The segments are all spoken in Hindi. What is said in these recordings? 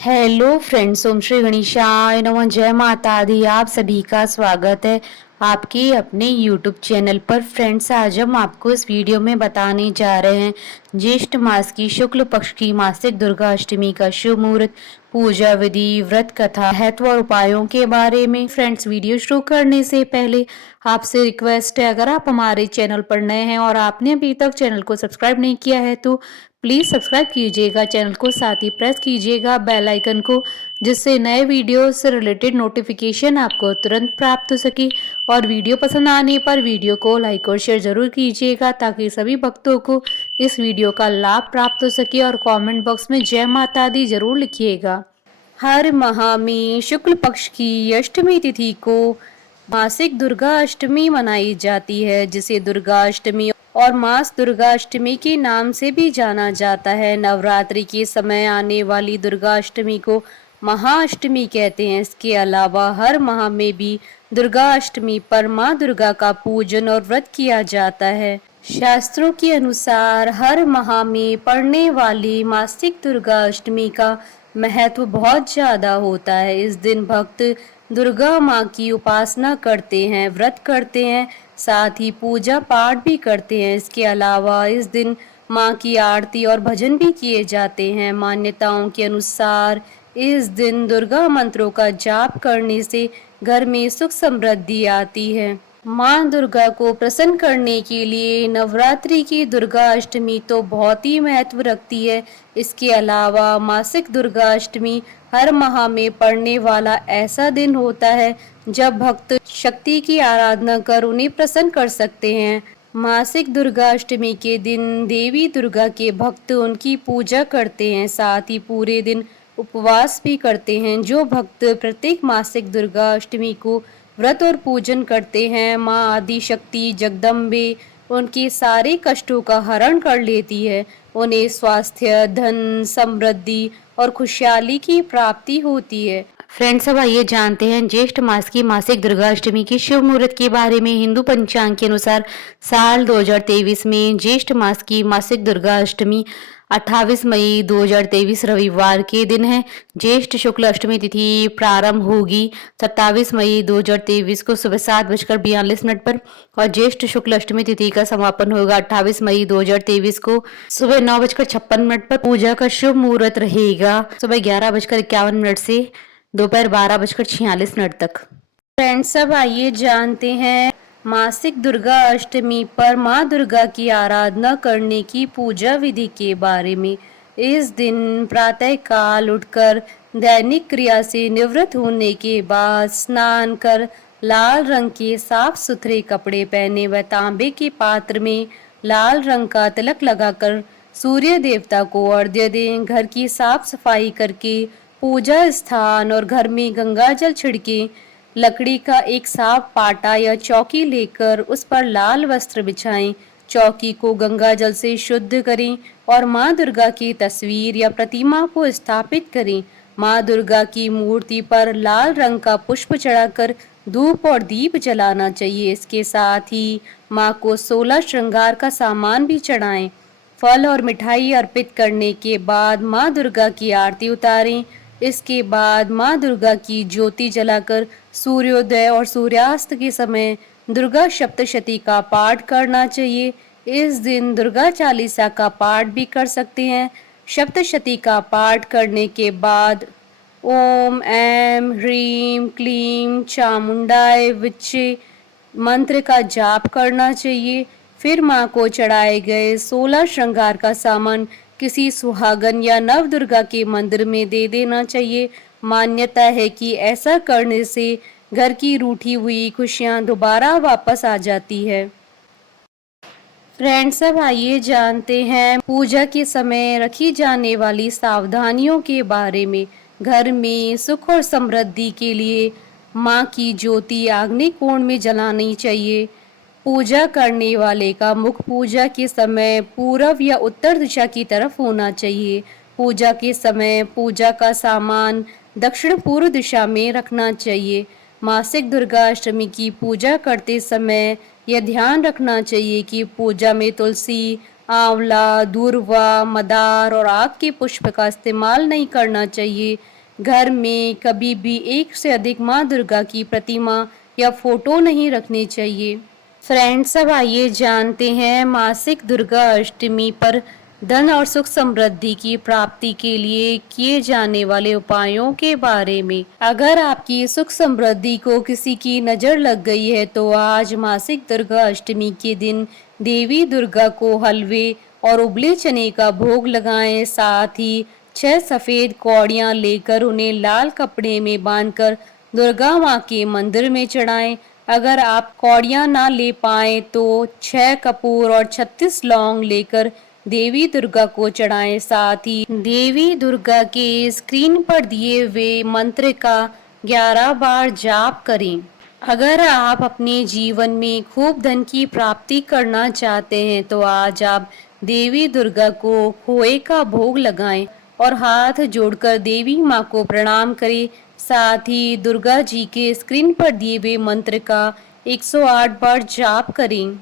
हेलो फ्रेंड्स, ओम श्री गणेशाय नमः। जय माता दी। आप सभी का स्वागत है आपके अपने यूट्यूब चैनल पर। फ्रेंड्स, आज हम आपको इस वीडियो में बताने जा रहे हैं ज्येष्ठ मास की शुक्ल पक्ष की मासिक दुर्गा अष्टमी का शुभ मुहूर्त, पूजा विधि, व्रत कथा, महत्व और उपायों के बारे में। फ्रेंड्स, वीडियो शुरू करने से पहले आपसे रिक्वेस्ट है, अगर आप हमारे चैनल पर नए हैं और आपने अभी तक चैनल को सब्सक्राइब नहीं किया है तो प्लीज़ सब्सक्राइब कीजिएगा चैनल को, साथ ही प्रेस कीजिएगा बेल आइकन को, जिससे नए वीडियो से रिलेटेड नोटिफिकेशन आपको तुरंत प्राप्त हो सके। और वीडियो पसंद आने पर वीडियो को लाइक और शेयर जरूर कीजिएगा ताकि सभी भक्तों को इस वीडियो का लाभ प्राप्त हो सके। और कमेंट बॉक्स में जय माता दी जरूर लिखिएगा। हर माह में शुक्ल पक्ष की अष्टमी तिथि को मासिक दुर्गा अष्टमी मनाई जाती है, जिसे दुर्गा अष्टमी और मास दुर्गा अष्टमी के नाम से भी जाना जाता है। नवरात्रि के समय आने वाली दुर्गा अष्टमी को महाअष्टमी कहते हैं। इसके अलावा हर माह में भी दुर्गा अष्टमी पर माँ दुर्गा का पूजन और व्रत किया जाता है। शास्त्रों के अनुसार हर माह में पड़ने वाली मासिक दुर्गा अष्टमी का महत्व बहुत ज्यादा होता है। इस दिन भक्त दुर्गा माँ की उपासना करते हैं, व्रत करते हैं, साथ ही पूजा पाठ भी करते हैं। इसके अलावा इस दिन माँ की आरती और भजन भी किए जाते हैं। मान्यताओं के अनुसार इस दिन दुर्गा मंत्रों का जाप करने से घर में सुख समृद्धि आती है। माँ दुर्गा को प्रसन्न करने के लिए नवरात्रि की दुर्गा अष्टमी तो बहुत ही महत्व रखती है। इसके अलावा मासिक दुर्गा अष्टमी हर माह में पड़ने वाला ऐसा दिन होता है जब भक्त शक्ति की आराधना कर उन्हें प्रसन्न कर सकते हैं। मासिक दुर्गा अष्टमी के दिन देवी दुर्गा के भक्त उनकी पूजा करते हैं, साथ ही पूरे दिन उपवास भी करते हैं। जो भक्त प्रत्येक मासिक दुर्गा अष्टमी को व्रत और पूजन करते हैं, माँ आदि शक्ति जगदम्बे उनके सारे कष्टों का हरण कर लेती है। उन्हें स्वास्थ्य, धन, समृद्धि और खुशहाली की प्राप्ति होती है। फ्रेंड्स, अब आइए जानते हैं ज्येष्ठ मास की मासिक दुर्गा अष्टमी के शुभ मुहूर्त के बारे में। हिंदू पंचांग के अनुसार साल 2023 में ज्येष्ठ मास की मासिक दुर्गा अष्टमी 28 मई 2023 रविवार के दिन है। ज्येष्ठ शुक्ल अष्टमी तिथि प्रारंभ होगी 27 मई 2023 को सुबह 7:42 पर और ज्येष्ठ शुक्ल अष्टमी तिथि का समापन होगा 28 मई 2023 को सुबह 9:56 पर। पूजा का शुभ मुहूर्त रहेगा सुबह 11:51 से दोपहर 12:46 तक। फ्रेंड्स, अब आइए जानते हैं मासिक दुर्गा अष्टमी पर माँ दुर्गा की आराधना करने की पूजा विधि के बारे में। इस दिन प्रातः काल उठकर दैनिक क्रिया से निवृत्त होने के बाद स्नान कर लाल रंग के साफ सुथरे कपड़े पहने व तांबे के पात्र में लाल रंग का तिलक लगाकर सूर्य देवता को अर्घ्य दें। घर की साफ सफाई करके पूजा स्थान और घर में गंगा जल छिड़के। लकड़ी का एक साफ पाटा या चौकी लेकर उस पर लाल वस्त्र बिछाएं। चौकी को गंगा जल से शुद्ध करें और माँ दुर्गा की तस्वीर या प्रतिमा को स्थापित करें। माँ दुर्गा की मूर्ति पर लाल रंग का पुष्प चढ़ाकर धूप और दीप जलाना चाहिए। इसके साथ ही माँ को 16 श्रृंगार का सामान भी चढ़ाएं। फल और मिठाई अर्पित करने के बाद माँ दुर्गा की आरती उतारें। इसके बाद माँ दुर्गा की ज्योति जलाकर सूर्योदय और सूर्यास्त के समय दुर्गा सप्तशती का पाठ करना चाहिए। इस दिन दुर्गा चालीसा का पाठ भी कर सकते हैं। सप्तशती का पाठ करने के बाद ओम ऐं ह्रीं क्लीं चामुंडाय विच्चे मंत्र का जाप करना चाहिए। फिर माँ को चढ़ाए गए 16 श्रृंगार का सामान किसी सुहागन या नव दुर्गा के मंदिर में दे देना चाहिए। मान्यता है कि ऐसा करने से घर की रूठी हुई खुशियां दोबारा वापस आ जाती है। फ्रेंड्स, अब आइए जानते हैं पूजा के समय रखी जाने वाली सावधानियों के बारे में। घर में सुख और समृद्धि के लिए माँ की ज्योति आग्नेय कोण में जलानी चाहिए। पूजा करने वाले का मुख पूजा के समय पूर्व या उत्तर दिशा की तरफ होना चाहिए। पूजा के समय पूजा का सामान दक्षिण पूर्व दिशा में रखना चाहिए। मासिक दुर्गा अष्टमी की पूजा करते समय यह ध्यान रखना चाहिए कि पूजा में तुलसी, आंवला, दूर्वा, मदार और आग के पुष्प का इस्तेमाल नहीं करना चाहिए। घर में कभी भी एक से अधिक माँ दुर्गा की प्रतिमा या फोटो नहीं रखनी चाहिए। फ्रेंड्स, अब आइए जानते हैं मासिक दुर्गा अष्टमी पर धन और सुख समृद्धि की प्राप्ति के लिए किए जाने वाले उपायों के बारे में। अगर आपकी सुख समृद्धि को किसी की नजर लग गई है तो आज मासिक दुर्गा अष्टमी के दिन देवी दुर्गा को हलवे और उबले चने का भोग लगाएं। साथ ही 6 सफेद कौड़ियां लेकर उन्हें लाल कपड़े में बांधकर दुर्गा माँ के मंदिर में चढ़ाएं। अगर आप कौड़ियां ना ले पाए तो 6 कपूर और 36 लौंग लेकर देवी दुर्गा को चढ़ाएं। साथ ही देवी दुर्गा के स्क्रीन पर दिए हुए मंत्र का 11 बार जाप करें। अगर आप अपने जीवन में खूब धन की प्राप्ति करना चाहते हैं तो आज आप देवी दुर्गा को खोए का भोग लगाएं और हाथ जोड़कर देवी माँ को प्रणाम करें। साथ ही दुर्गा जी के स्क्रीन पर दिए हुए मंत्र का 108 बार जाप करें।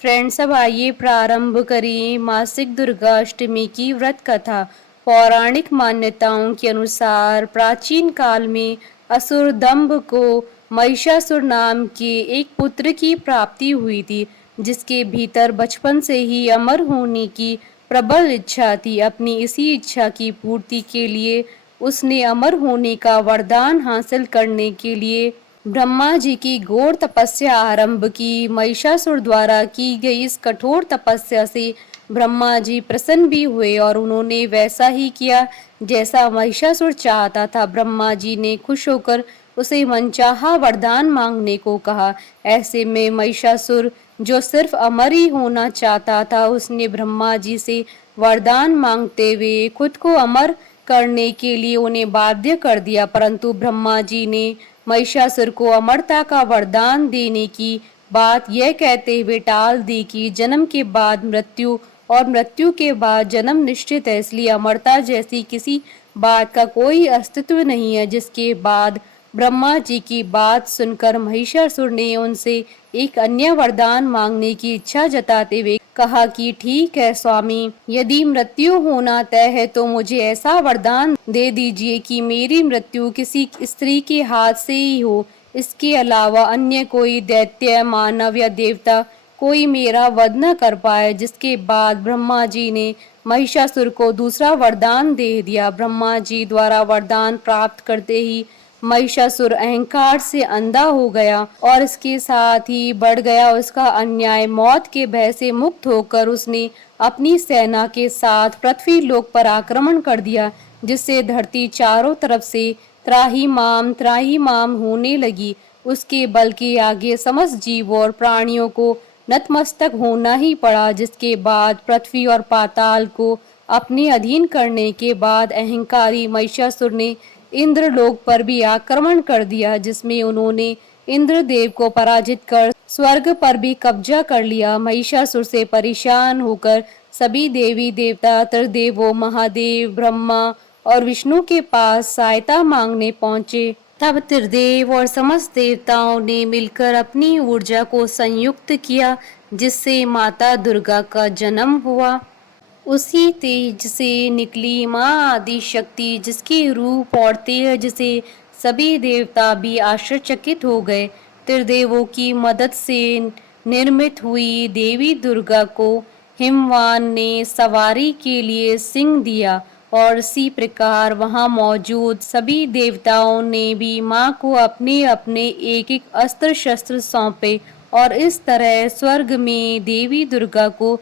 फ्रेंड्स, अब आइए प्रारंभ करें मासिक दुर्गा अष्टमी की व्रत कथा। पौराणिक मान्यताओं के अनुसार प्राचीन काल में असुर दंभ को महिषासुर नाम के एक पुत्र की प्राप्ति हुई थी, जिसके भीतर बचपन से ही अमर होने की प्रबल इच्छा थी। अपनी इसी इच्छा की पूर्ति के लिए उसने अमर होने का वरदान हासिल करने के लिए ब्रह्मा जी की घोर तपस्या आरंभ की। महिषासुर द्वारा की गई इस कठोर तपस्या से ब्रह्मा जी प्रसन्न भी हुए और उन्होंने वैसा ही किया जैसा महिषासुर चाहता था। ब्रह्मा जी ने खुश होकर उसे मनचाहा वरदान मांगने को कहा। ऐसे में महिषासुर, जो सिर्फ अमर ही होना चाहता था, उसने ब्रह्मा जी से वरदान मांगते हुए खुद को अमर करने के लिए उन्हें बाध्य कर दिया। परंतु ब्रह्मा जी ने महिषासुर को अमरता का वरदान देने की बात यह कहते हुए टाल दी कि जन्म के बाद मृत्यु और मृत्यु के बाद जन्म निश्चित है, इसलिए अमरता जैसी किसी बात का कोई अस्तित्व नहीं है। जिसके बाद ब्रह्मा जी की बात सुनकर महिषासुर ने उनसे एक अन्य वरदान मांगने की इच्छा जताते हुए कहा कि ठीक है स्वामी, यदि मृत्यु होना तय है तो मुझे ऐसा वरदान दे दीजिए कि मेरी मृत्यु किसी स्त्री के हाथ से ही हो। इसके अलावा अन्य कोई दैत्य, मानव या देवता कोई मेरा वध न कर पाए। जिसके बाद ब्रह्मा जी ने महिषासुर को दूसरा वरदान दे दिया। ब्रह्मा जी द्वारा वरदान प्राप्त करते ही महिषासुर अहंकार से अंधा हो गया और इसके साथ ही बढ़ गया उसका अन्याय। मौत के भय से मुक्त होकर उसने अपनी सेना के साथ पृथ्वी लोक पर आक्रमण कर दिया, जिससे धरती चारों तरफ से त्राही माम होने लगी। उसके बल के आगे समस्त जीवों और प्राणियों को नतमस्तक होना ही पड़ा। जिसके बाद पृथ्वी और पाताल को अपने अधीन करने के बाद अहंकारी महिषासुर ने इंद्रलोक पर भी आक्रमण कर दिया, जिसमें उन्होंने इंद्रदेव को पराजित कर स्वर्ग पर भी कब्जा कर लिया। महिषासुर से परेशान होकर सभी देवी देवता त्रिदेवों महादेव, ब्रह्मा और विष्णु के पास सहायता मांगने पहुंचे। तब त्रिदेव और समस्त देवताओं ने मिलकर अपनी ऊर्जा को संयुक्त किया, जिससे माता दुर्गा का जन्म हुआ। उसी तेज से निकली माँ आदि शक्ति, जिसके रूप और तेज से सभी देवता भी आश्चर्यचकित हो गए। त्रिदेवों की मदद से निर्मित हुई देवी दुर्गा को हिमवान ने सवारी के लिए सिंह दिया और इसी प्रकार वहां मौजूद सभी देवताओं ने भी माँ को अपने अपने एक एक अस्त्र शस्त्र सौंपे और इस तरह स्वर्ग में देवी दुर्गा को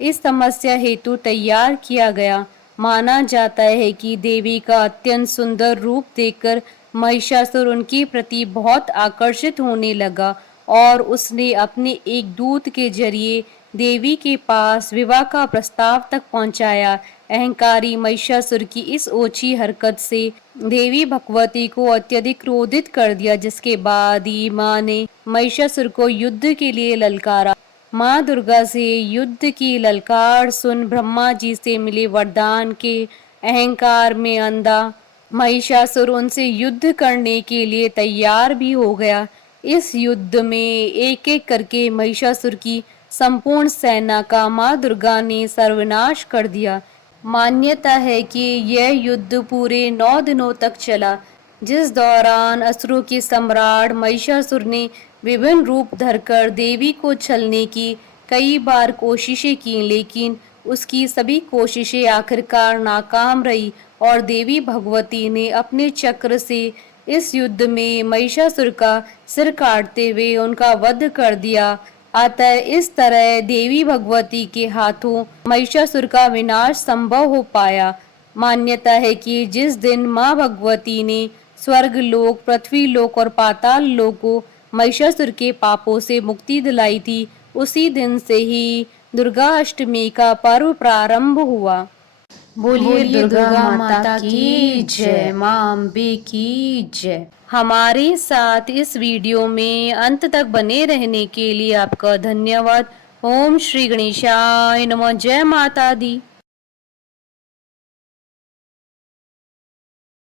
इस समस्या हेतु तैयार किया गया। माना जाता है कि देवी का अत्यंत सुंदर रूप देखकर महिषासुर उनके प्रति बहुत आकर्षित होने लगा और उसने अपने एक दूत के जरिए देवी के पास विवाह का प्रस्ताव तक पहुंचाया। अहंकारी महिषासुर की इस ओछी हरकत से देवी भगवती को अत्यधिक क्रोधित कर दिया, जिसके बाद ही माँ ने महिषासुर को युद्ध के लिए ललकारा। माँ दुर्गा से युद्ध की ललकार सुन ब्रह्मा जी से मिले वरदान के अहंकार में अंधा महिषासुर उनसे युद्ध करने के लिए तैयार भी हो गया। इस युद्ध में एक एक करके महिषासुर की संपूर्ण सेना का मां दुर्गा ने सर्वनाश कर दिया। मान्यता है कि यह युद्ध पूरे 9 दिनों तक चला, जिस दौरान असुरों के सम्राट महिषासुर ने विभिन्न रूप धरकर देवी को छलने की कई बार कोशिशें की, लेकिन उसकी सभी कोशिशें आखिरकार नाकाम रही और देवी भगवती ने अपने चक्र से इस युद्ध में महिषासुर का सिर काटते हुए उनका वध कर दिया। अतः इस तरह देवी भगवती के हाथों महिषासुर का विनाश संभव हो पाया। मान्यता है कि जिस दिन मां भगवती ने स्वर्ग लोक, पृथ्वी लोक और पाताल लोक को महिषासुर के पापों से मुक्ति दिलाई थी, उसी दिन से ही दुर्गा अष्टमी का पर्व प्रारंभ हुआ। बोलिए दुर्गा माता की जय, मां अम्बे की जय। हमारे साथ इस वीडियो में अंत तक बने रहने के लिए आपका धन्यवाद। ओम श्री गणेशाय नमः। जय माता दी।